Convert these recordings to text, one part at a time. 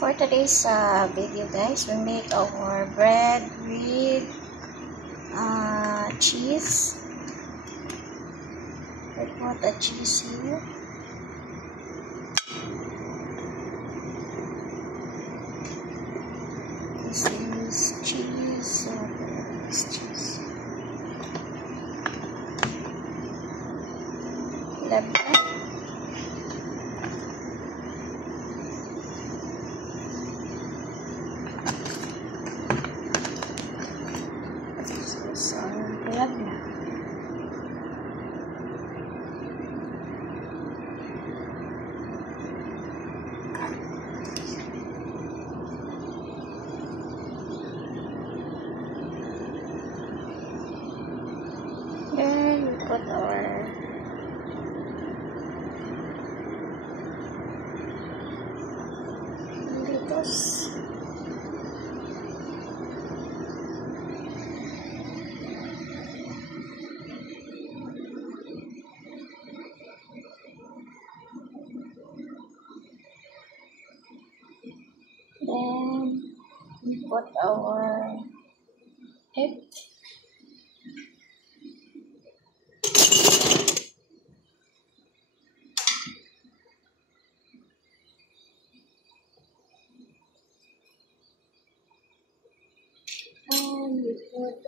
For today's video, guys, we make our bread with cheese. I put a cheese here. This is cheese. This cheese. Then we put our lettuce. Then we put our egg. And we put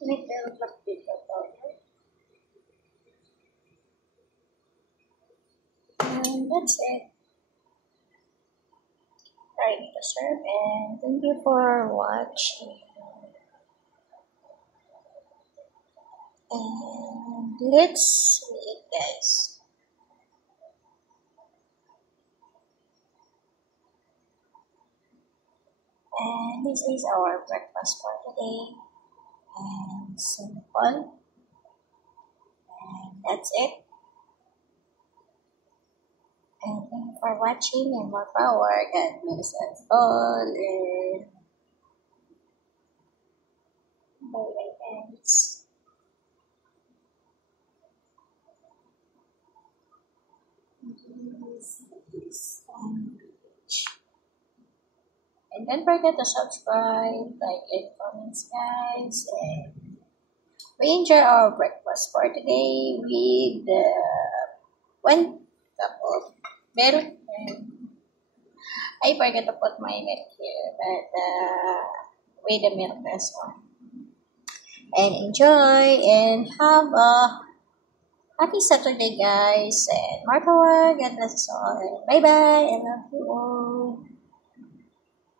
little paprika powder. And that's it. Ready to serve, and thank you for watching. And let's eat, guys. And this is our breakfast for today. And simple. And that's it. And thank you for watching, and more power. God bless us all. And bye-bye, guys. And don't forget to subscribe, like, and comments, guys. And we enjoy our breakfast for today with 1 cup of milk. And I forgot to put my milk here, but with the milk as well. And enjoy, and have a happy Saturday, guys. And more power. God bless us all. Bye bye. I love you all.